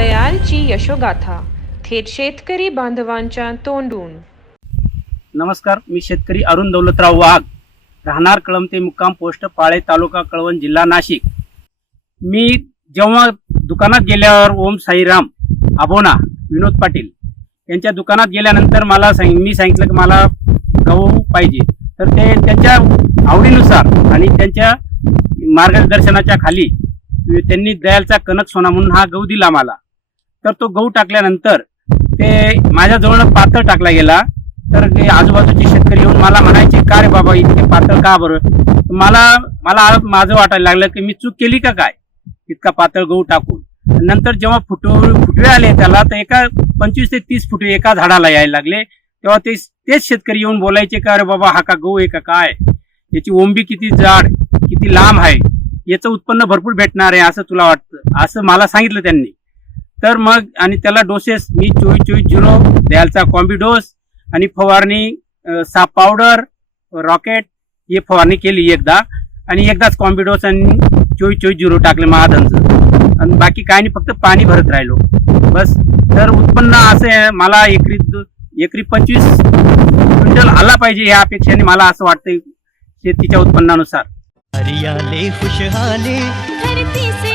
दयालची यशोगाथा थेट शेतकरी बांधवांच्या तोंडून। नमस्कार, मी शेतकरी अरुण दौलतराव वाघ, राहणार कळमते, मुक्काम पोस्ट पाळे, तालुका कळवण, जिल्हा नाशिक। मी जेव्हा दुकानात गेल्यावर ओम साईराम अबोना विनोद पाटील यांच्या दुकानात गेल्यानंतर मी सांगितलं की मला गहू पाहिजे। तर ते त्यांच्या आवडीनुसार आणि त्यांच्या मार्गदर्शनाच्या खाली त्यांनी दयालचा कनक सोना म्हणून हा गहू दिला मला। तर तो गहू टाकल्यानंतर ते माझ्याजवळ पातळ टाकला गेला। तर आजूबाजूचे शेतकरी येऊन मला म्हणायचे, का रे बाबा इतके पातळ का बरं? मला माझं वाटायला लागलं की मी चूक केली का काय इतका पातळ गहू टाकून। नंतर जेव्हा फुटवे आले त्याला, तर एका 25 ते 30 फुटवे एका झाडाला यायला लागले। तेव्हा तेच शेतकरी येऊन बोलायचे, का रे बाबा हा का गहू आहे का काय, याची ओंबी किती जाड किती लांब आहे, याचं उत्पन्न भरपूर भेटणार आहे असं तुला वाटतं, असं मला सांगितलं त्यांनी। तर मग आणि त्याला डोसेस मी 24-24-0 दयालचा कॉम्बी डोस आणि फवारणी साप पावडर रॉकेट हे फवारणी केली एकदा, आणि एकदाच कॉम्बी डोस आणि 24-24-0 टाकले महाधनचं, आणि बाकी काय नाही, फक्त पाणी भरत राहिलो बस। तर उत्पन्न असं मला एकरी 25 क्विंटल आला पाहिजे या अपेक्षेने मला असं वाटतंय शेतीच्या उत्पन्नानुसार। हरियाले खुशहाली धरती से